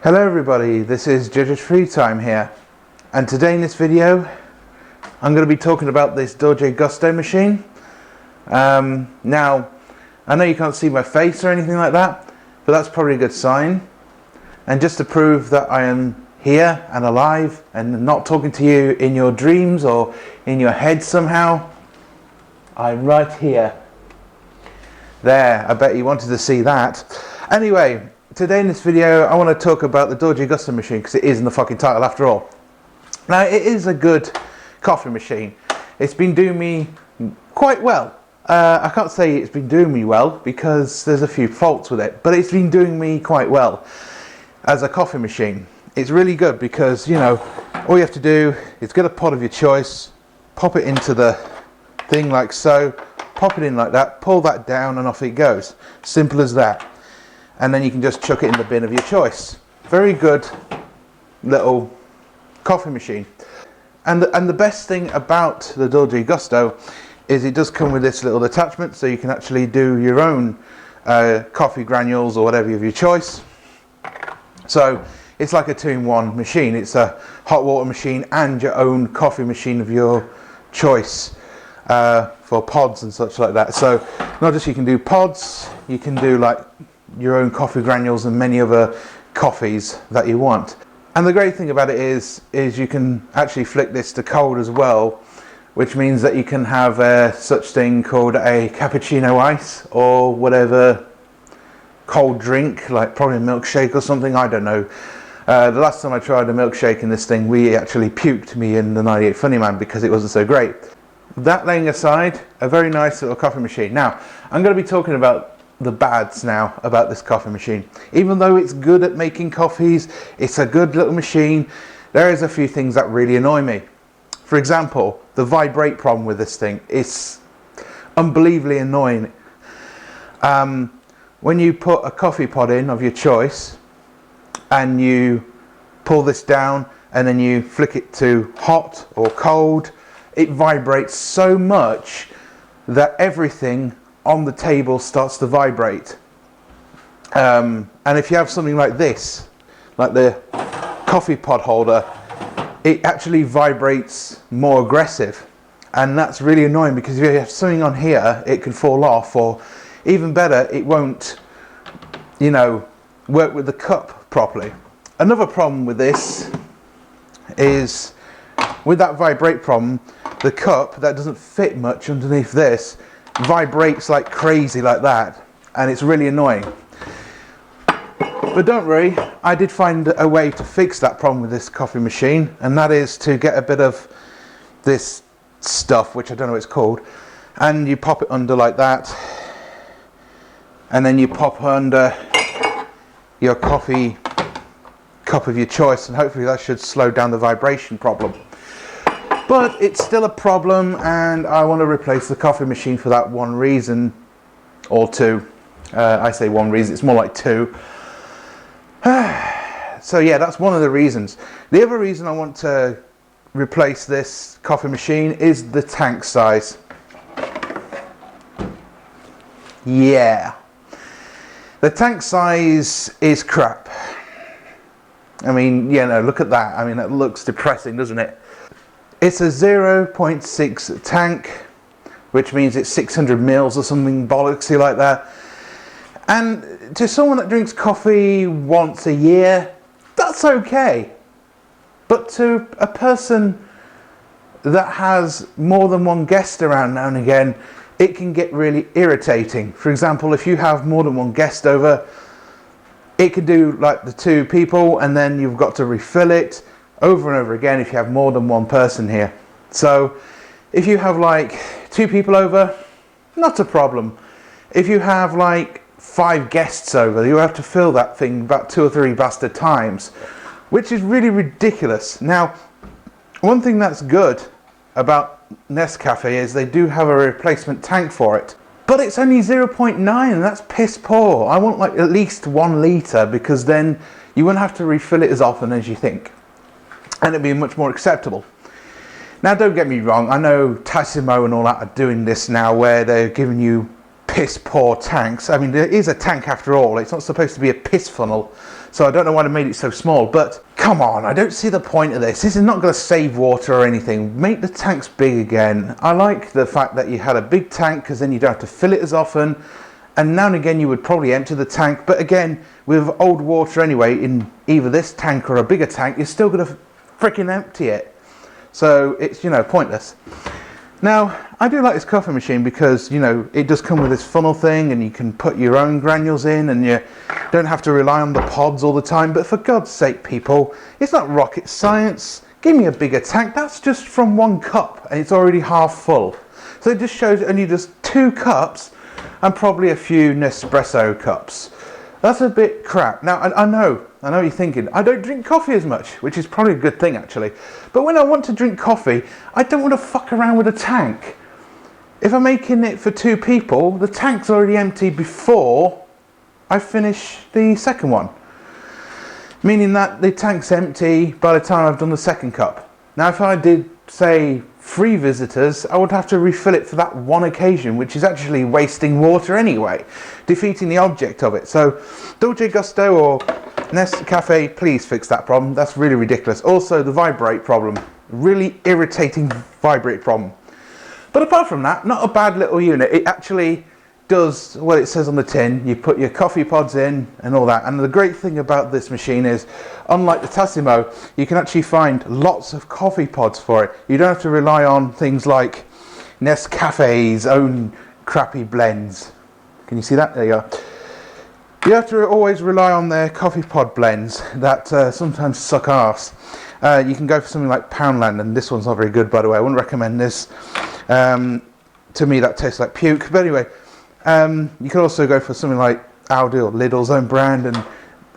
Hello everybody, this is Judge's Free Time here, and today in this video I'm going to be talking about this Dolce Gusto machine. Now I know you can't see my face or anything like that, but that's probably a good sign. And just to prove that I am here and alive and not talking to you in your dreams or in your head somehow, I'm right here. There, I bet you wanted to see that. Anyway, today in this video I want to talk about the Dolce Gusto machine because it is in the fucking title after all. Now it is a good coffee machine. It's been doing me quite well. I can't say it's been doing me well because there's a few faults with it, but it's been doing me quite well as a coffee machine. It's really good because, you know, all you have to do is get a pot of your choice, pop it into the thing like so, pop it in like that, pull that down and off it goes. Simple as that. And then you can just chuck it in the bin of your choice. Very good little coffee machine. And the best thing about the Dolce Gusto is it does come with this little attachment, so you can actually do your own coffee granules or whatever of your choice. So it's like a two-in-one machine. It's a hot water machine and your own coffee machine of your choice for pods and such like that. So not just you can do pods, you can do like your own coffee granules and many other coffees that you want. And the great thing about it is you can actually flick this to cold as well, which means that you can have such thing called a cappuccino ice or whatever cold drink, like probably a milkshake or something, I don't know. The last time I tried a milkshake in this thing, we actually puked me in the 98 Funny Man because it wasn't so great. That laying aside, a very nice little coffee machine. Now, I'm going to be talking about the bads now about this coffee machine. Even though it's good at making coffees, it's a good little machine, there is a few things that really annoy me. For example, the vibrate problem with this thing is unbelievably annoying. When you put a coffee pod in of your choice and you pull this down and then you flick it to hot or cold, it vibrates so much that everything on the table starts to vibrate. And if you have something like this, like the coffee pod holder, it actually vibrates more aggressive, and that's really annoying because if you have something on here it can fall off, or even better, it won't, you know, work with the cup properly. Another problem with this is with that vibrate problem, the cup that doesn't fit much underneath this vibrates like crazy like that, and it's really annoying. But don't worry, I did find a way to fix that problem with this coffee machine, and that is to get a bit of this stuff, which I don't know what it's called, and you pop it under like that, and then you pop under your coffee cup of your choice, and hopefully that should slow down the vibration problem. But it's still a problem, and I want to replace the coffee machine for that one reason, or two. I say one reason, it's more like two. So yeah, that's one of the reasons. The other reason I want to replace this coffee machine is the tank size. Yeah. The tank size is crap. I mean, you know, look at that. I mean, that looks depressing, doesn't it? It's a 0.6 tank, which means it's 600 mils or something bollocksy like that. And to someone that drinks coffee once a year, that's okay. But to a person that has more than one guest around now and again, it can get really irritating. For example, if you have more than one guest over, it could do like the two people, and then you've got to refill it over and over again if you have more than one person here. So if you have like two people over, not a problem. If you have like 5 guests over, you have to fill that thing about 2 or 3 bastard times, which is really ridiculous. Now, one thing that's good about Nescafe is they do have a replacement tank for it, but it's only 0.9, and that's piss poor. I want like at least 1 litre, because then you won't have to refill it as often as you think, and it'd be much more acceptable. Now, don't get me wrong, I know Tassimo and all that are doing this now, where they're giving you piss poor tanks. I mean, there is a tank after all, it's not supposed to be a piss funnel, So I don't know why they made it so small, but come on, I don't see the point of this. This is not going to save water or anything. Make the tanks big again. I like the fact that you had a big tank because then you don't have to fill it as often. And now and again you would probably empty the tank. But again, with old water anyway, in either this tank or a bigger tank, you're still going to freaking empty it. So it's, you know, pointless. Now, I do like this coffee machine because, you know, it does come with this funnel thing and you can put your own granules in and you don't have to rely on the pods all the time. But for God's sake, people, it's not rocket science. Give me a bigger tank. That's just from 1 cup and it's already half full. So it just shows only just 2 cups and probably a few Nespresso cups. That's a bit crap. Now, I know what you're thinking. I don't drink coffee as much, which is probably a good thing actually. But when I want to drink coffee, I don't want to fuck around with a tank. If I'm making it for 2 people, the tank's already empty before I finish the second one. Meaning that the tank's empty by the time I've done the second cup. Now, if I did, say, 3 visitors, I would have to refill it for that one occasion, which is actually wasting water anyway, defeating the object of it. So, Dolce Gusto or Nescafe, please fix that problem. That's really ridiculous. Also, the vibrate problem. Really irritating vibrate problem. But apart from that, not a bad little unit. It actually does what it says on the tin. You put your coffee pods in and all that. And the great thing about this machine is, unlike the Tassimo, you can actually find lots of coffee pods for it. You don't have to rely on things like Nescafe's own crappy blends. Can you see that? There you are. You have to always rely on their coffee pod blends that sometimes suck arse. You can go for something like Poundland, and this one's not very good, by the way. I wouldn't recommend this. To me, that tastes like puke. But anyway, you can also go for something like Aldi or Lidl's own brand and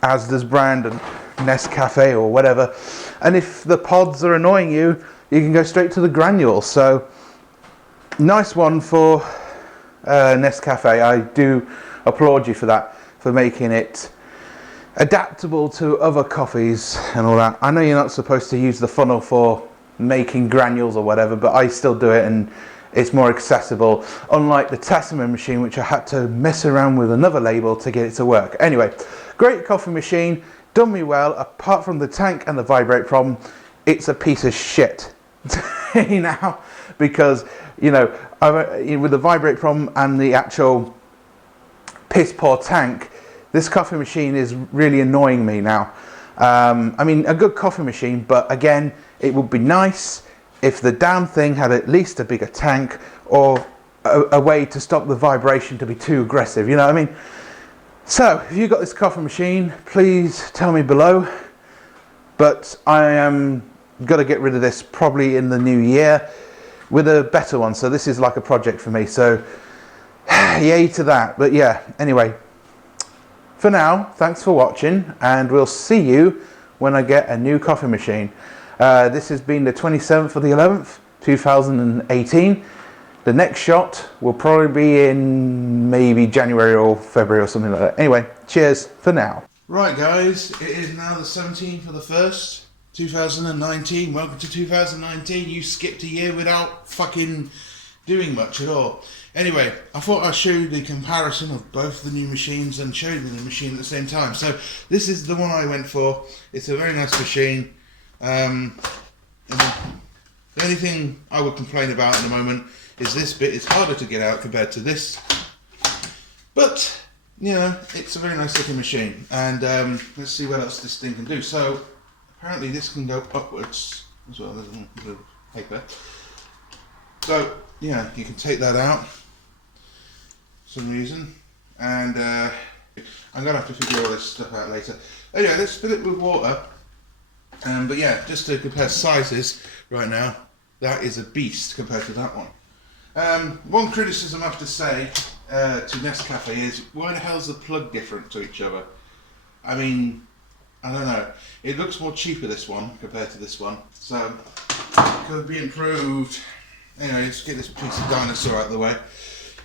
Asda's brand and Nescafe or whatever. And if the pods are annoying you, you can go straight to the granules. So, nice one for Nescafe. I do applaud you for that, for making it adaptable to other coffees and all that. I know you're not supposed to use the funnel for making granules or whatever, but I still do it and it's more accessible, unlike the Tassimo machine, which I had to mess around with another label to get it to work. Anyway, great coffee machine, done me well. Apart from the tank and the vibrate problem, it's a piece of shit. You know, because, you know, with the vibrate problem and the actual piss poor tank, this coffee machine is really annoying me now. I mean, a good coffee machine, but again, it would be nice if the damn thing had at least a bigger tank or a way to stop the vibration to be too aggressive, you know what I mean? So, if you've got this coffee machine, please tell me below. But I am got to get rid of this probably in the new year with a better one. So this is like a project for me. So, yay to that. But yeah, anyway, for now, thanks for watching, and we'll see you when I get a new coffee machine. This has been the 27th of the 11th, 2018. The next shot will probably be in maybe January or February or something like that. Anyway, cheers for now. Right guys, it is now the 17th of the 1st, 2019. Welcome to 2019. You skipped a year without fucking doing much at all. Anyway, I thought I'd show you the comparison of both the new machines and show you the new machine at the same time. So this is the one I went for. It's a very nice machine. The only thing I would complain about at the moment is this bit is harder to get out compared to this. But, you know, it's a very nice looking machine. And let's see what else this thing can do. So, apparently this can go upwards as well. There's a bit of paper. So, yeah, you can take that out for some reason. And I'm going to have to figure all this stuff out later. Anyway, let's fill it with water. But yeah, just to compare sizes right now, that is a beast compared to that one. One criticism I have to say to Nescafe is, why the hell is the plug different to each other? I mean, I don't know. It looks more cheaper, this one, compared to this one. So, it could be improved. Anyway, let's get this piece of dinosaur out of the way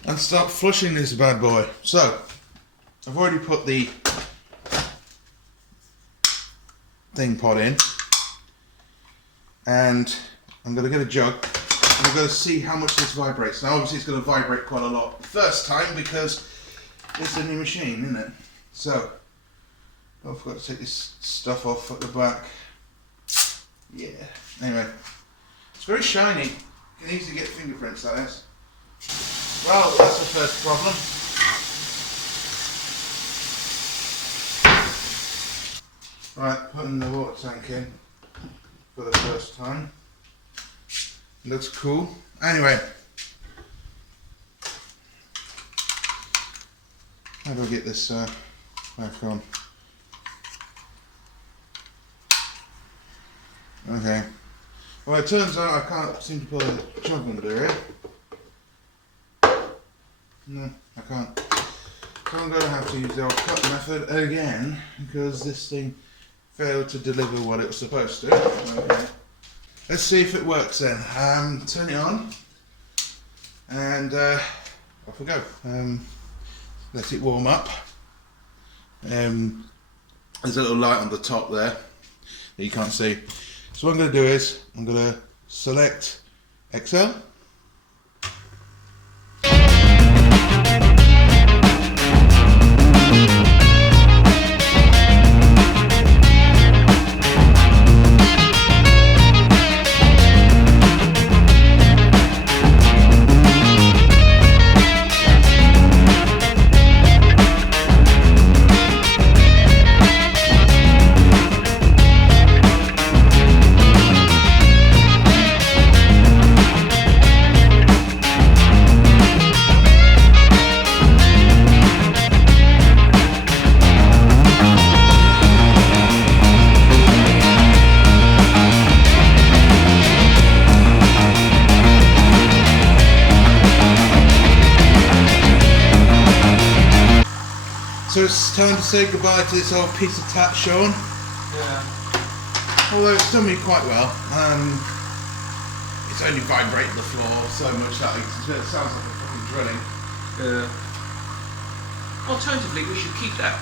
and start flushing this bad boy. So, I've already put the thing pod in, and I'm going to get a jug and I'm going to see how much this vibrates. Now obviously it's going to vibrate quite a lot the first time because it's a new machine, isn't it? So Oh, I forgot to take this stuff off at the back. Yeah. Anyway, it's very shiny. You can easily get fingerprints like this. Well, that's the first problem. Right, putting the water tank in for the first time. Looks cool. Anyway, how do I get this back on? Okay. Well, it turns out I can't seem to put a jug under it. No, I can't. So I'm going to have to use the old cut method again because this thing failed to deliver what it was supposed to. Okay. Let's see if it works then. Turn it on and off we go. Let it warm up. There's a little light on the top there that you can't see. So what I'm going to do is I'm going to select XL. So it's time to say goodbye to this old piece of tat, Sean. Yeah. Although it's done me quite well. It's only vibrating the floor so much that it sounds like a fucking drilling. Yeah. Alternatively, we should keep that.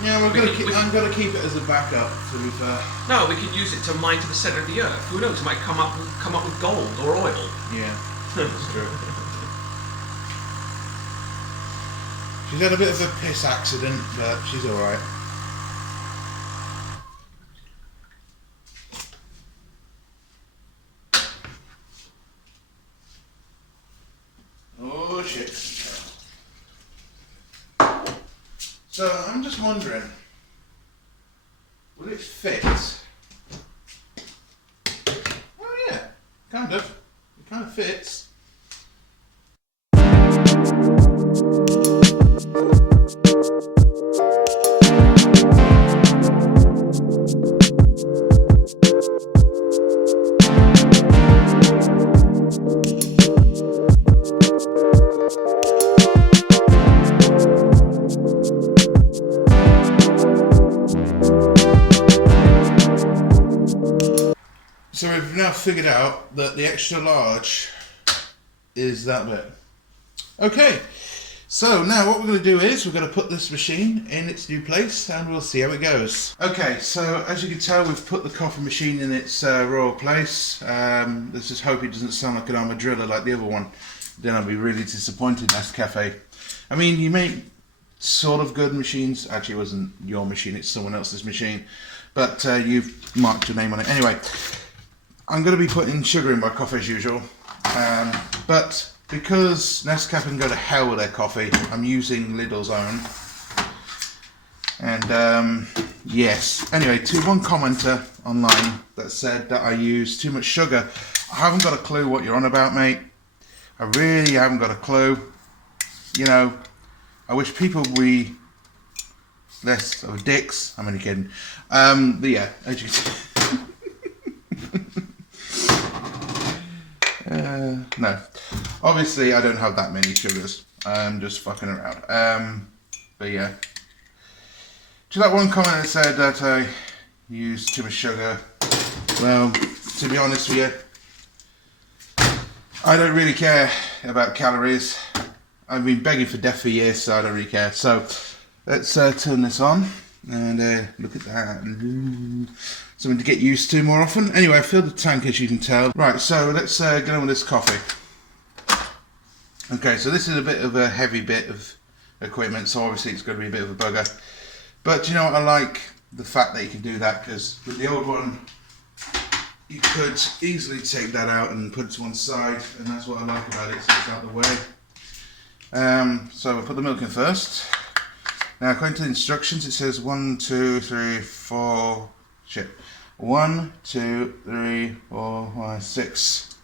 Yeah, I'm going to keep it as a backup, to be fair. No, we can use it to mine to the centre of the earth. Who knows? It might come up with gold or oil. Yeah, that's true. She's had a bit of a piss accident, but she's alright. Oh shit. So I'm just wondering, will it fit? Oh yeah, kind of. It kind of fits. So we've now figured out that the extra large is that bit. Okay, so now what we're going to do is we're going to put this machine in its new place and we'll see how it goes. Okay, so as you can tell, we've put the coffee machine in its royal place. Let's just hope it doesn't sound like an armadillo like the other one. Then I'll be really disappointed. Nescafe. I mean, you make sort of good machines. Actually, it wasn't your machine, it's someone else's machine. But you've marked your name on it. Anyway, I'm going to be putting sugar in my coffee as usual. But because Nescafe can go to hell with their coffee, I'm using Lidl's own. And yes, anyway, to one commenter online that said that I use too much sugar. I haven't got a clue what you're on about, mate. I really haven't got a clue. You know, I wish people would be less of dicks. I'm only kidding. But yeah, as you can see. No. Obviously, I don't have that many sugars. I'm just fucking around. But yeah. To that one comment that said that I use too much sugar. Well, to be honest with you, I don't really care about calories. I've been begging for death for years, so I don't really care. So let's turn this on and look at that. Something to get used to more often. Anyway, I filled the tank, as you can tell. Right, so let's get on with this coffee. Okay, so this is a bit of a heavy bit of equipment, so obviously it's going to be a bit of a bugger. But you know what, I like the fact that you can do that, because with the old one you could easily take that out and put it to one side, and that's what I like about it, so it's out of the way. So we'll put the milk in first. Now according to the instructions it says 1, 2, 3, 4, 1, 2, 3, 4, 5, 6.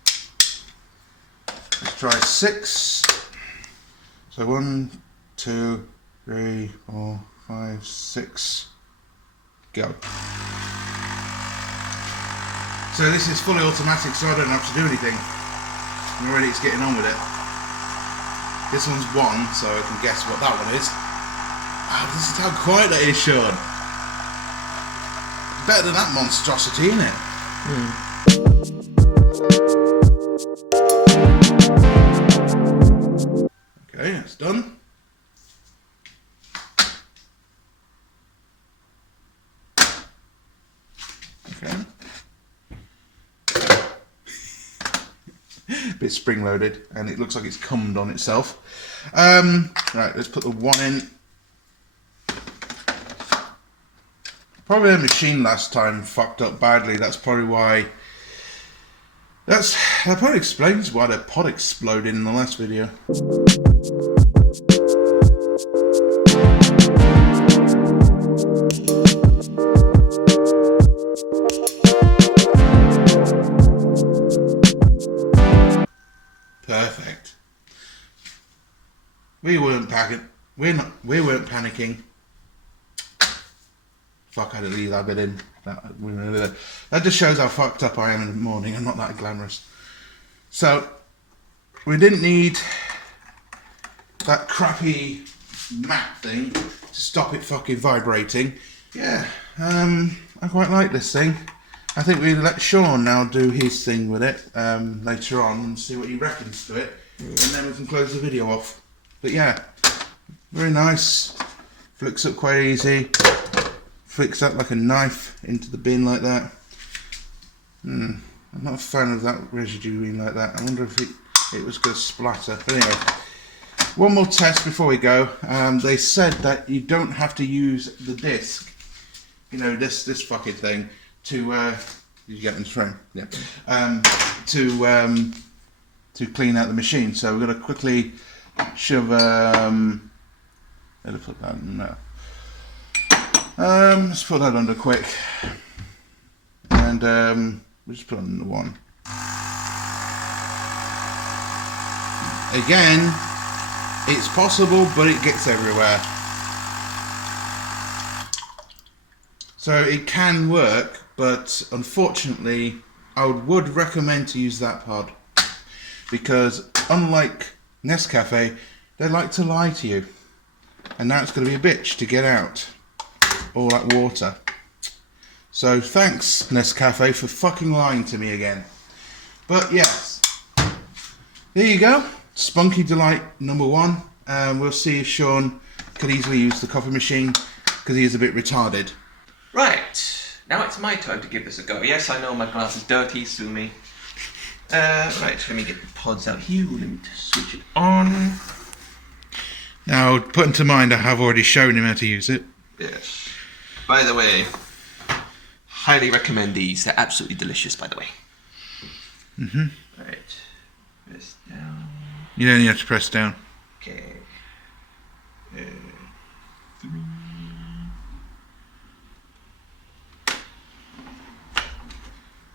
Let's try 6. So 1, 2, 3, 4, 5, 6. Go. So this is fully automatic, so I don't have to do anything. And already it's getting on with it. This one's 1, so I can guess what that one is. Ah, this is how quiet that is, Sean. Better than that monstrosity, isn't it? Okay, that's done. Okay. Bit spring loaded, and it looks like it's cummed on itself. Right, let's put the 1 in. Probably the machine last time fucked up badly. That's probably why. That probably explains why the pod exploded in the last video. Perfect. We weren't packing. We weren't panicking. Fuck, I had to leave that bit in. That just shows how fucked up I am in the morning. I'm not that glamorous. So, we didn't need that crappy mat thing to stop it fucking vibrating. Yeah, I quite like this thing. I think we let Sean now do his thing with it later on and see what he reckons to it. And then we can close the video off. But yeah, very nice. Flicks up quite easy. Flicks up like a knife into the bin like that. I'm not a fan of that residue being like that. I wonder if it was going to splatter. But anyway, one more test before we go. They said that you don't have to use the disc. You know, this fucking thing to did you get in the frame? Yeah. To clean out the machine. So we're going to quickly shove. Let's put that in there. Let's put that under quick, and we'll just put on the 1. Again, it's possible, but it gets everywhere. So it can work, but unfortunately, I would recommend to use that pod, because unlike Nescafe, they like to lie to you, and now it's going to be a bitch to get out all that water. So thanks Nescafe for fucking lying to me again. But yes, there you go, Spunky Delight number 1. We'll see if Sean could easily use the coffee machine, because he is a bit retarded. Right, now it's my turn to give this a go. Yes, I know my glass is dirty, sue me. Right, let me get the pods out here. Let me switch it on. Now, put into mind, I have already shown him how to use it. Yes. By the way, highly recommend these. They're absolutely delicious, by the way. Right. Press down. You don't have to press down. Okay. 3.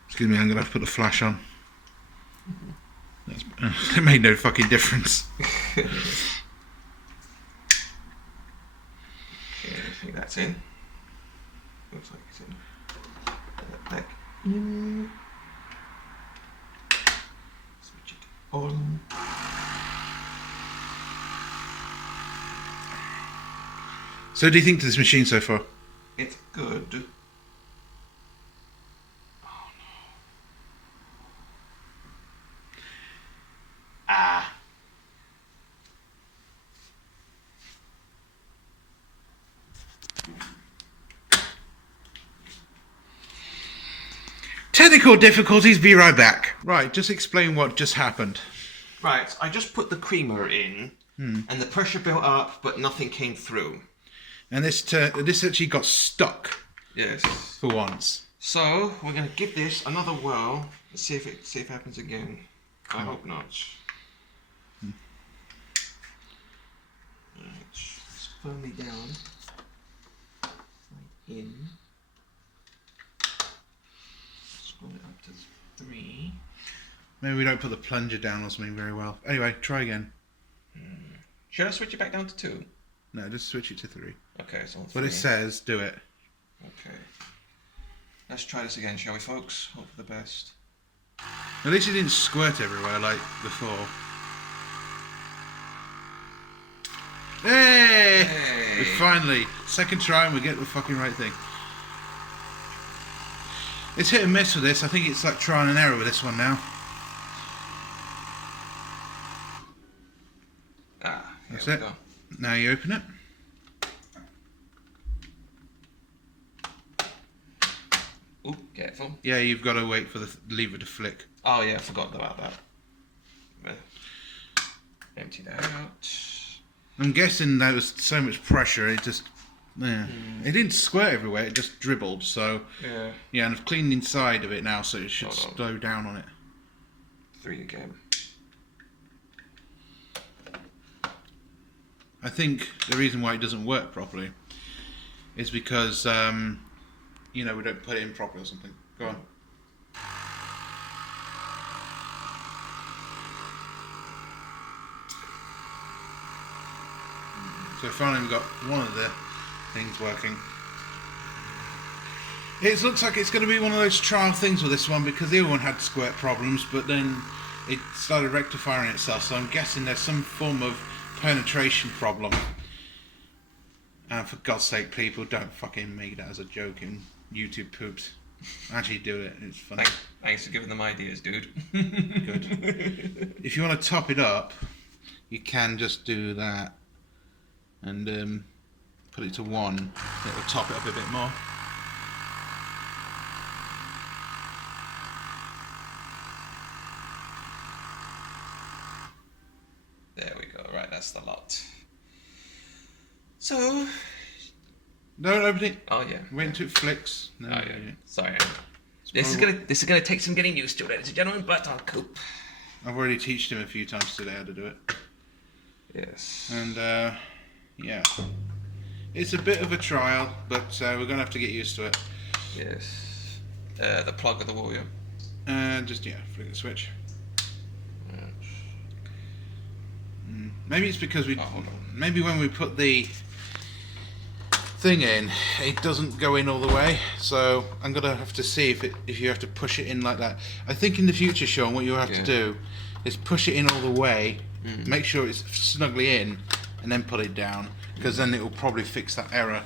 Excuse me, I'm going to have to put the flash on. It made no fucking difference. Okay, I think that's in. Looks like it's in. Back in. Switch it on. So, do you think of this machine so far? It's good. Technical difficulties, be right back. Right, just explain what just happened. Right, I just put the creamer in, and the pressure built up, but nothing came through. And this actually got stuck. Yes. For once. So we're gonna give this another whirl. Let's see if it happens again. I hope not. Right, it's firmly down. Right in. Scroll it up to 3. Maybe we don't put the plunger down or something very well. Anyway, try again. Should I switch it back down to 2? No, just switch it to 3. Okay, so on 3. What it says, do it. Okay. Let's try this again, shall we, folks? Hope for the best. At least it didn't squirt everywhere like before. Hey! We finally, second try and we get the fucking right thing. It's hit and miss with this. I think it's like trial and error with this one now. That's it. Go. Now you open it. Ooh, careful. Yeah, you've got to wait for the lever to flick. Oh yeah, I forgot about that. Empty that out. I'm guessing there was so much pressure, it just... Yeah. It didn't squirt everywhere, it just dribbled, so... Yeah. Yeah, and I've cleaned inside of it now, so it should slow down on it. 3 again. I think the reason why it doesn't work properly is because, you know, we don't put it in properly or something. Go on. So finally we've got one of the things working. It looks like it's going to be one of those trial things with this one because the other one had squirt problems, but then it started rectifying itself, so I'm guessing there's some form of penetration problem. And for God's sake, people, don't fucking make that as a joke in YouTube poops. Actually do it, it's funny. Thanks for giving them ideas, dude. Good. If you want to top it up, you can just do that and put it to 1. It will top it up a bit more. There we go. Right, that's the lot. So, don't open it. Oh yeah. Wait until it flicks. No, oh yeah. Sorry. This is gonna take some getting used to, ladies and gentlemen, but I'll cope. I've already taught him a few times today how to do it. Yes. And yeah, it's a bit of a trial, but we're gonna have to get used to it. Yes. The plug of the wall, yeah. And just flick the switch. Maybe it's because we. Maybe when we put the thing in, it doesn't go in all the way. So I'm gonna have to see if you have to push it in like that. I think in the future, Sean, what you have to do is push it in all the way, make sure it's snugly in, and then put it down, because then it will probably fix that error.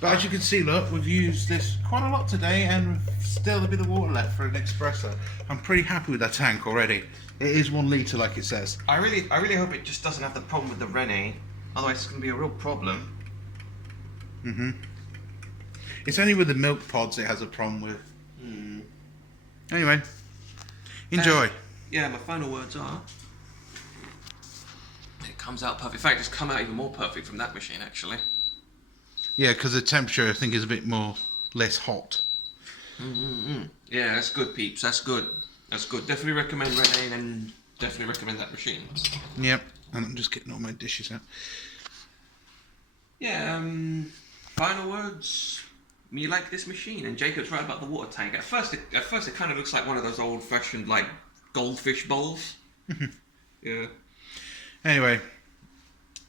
But as you can see, look, we've used this quite a lot today, and still a bit of water left for an espresso. I'm pretty happy with that tank already. It is 1 litre, like it says. I really hope it just doesn't have the problem with the Rene. Otherwise, it's going to be a real problem. It's only with the milk pods it has a problem with. Anyway, enjoy. Yeah, my final words are... It comes out perfect. In fact, it's come out even more perfect from that machine, actually. Yeah, because the temperature, I think, is a bit less hot. Yeah, that's good, peeps. That's good. That's good. Definitely recommend Rene, and definitely recommend that machine. Yep. And I'm just getting all my dishes out. Yeah, final words. I mean, you like this machine, and Jacob's right about the water tank. At first it kind of looks like one of those old-fashioned, like, goldfish bowls. Yeah. Anyway,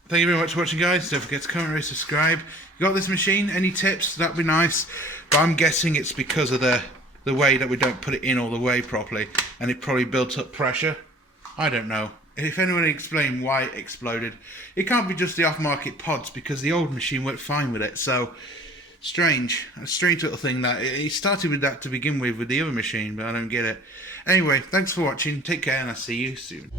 thank you very much for watching, guys. Don't forget to comment, rate, subscribe. You got this machine? Any tips? That'd be nice. But I'm guessing it's because of the way that we don't put it in all the way properly, and it probably built up pressure. I don't know. If anyone can explain why it exploded, it can't be just the off-market pods, because the old machine worked fine with it. So strange, a strange little thing that it started with that to begin with the other machine, but I don't get it. Anyway, thanks for watching. Take care, and I'll see you soon.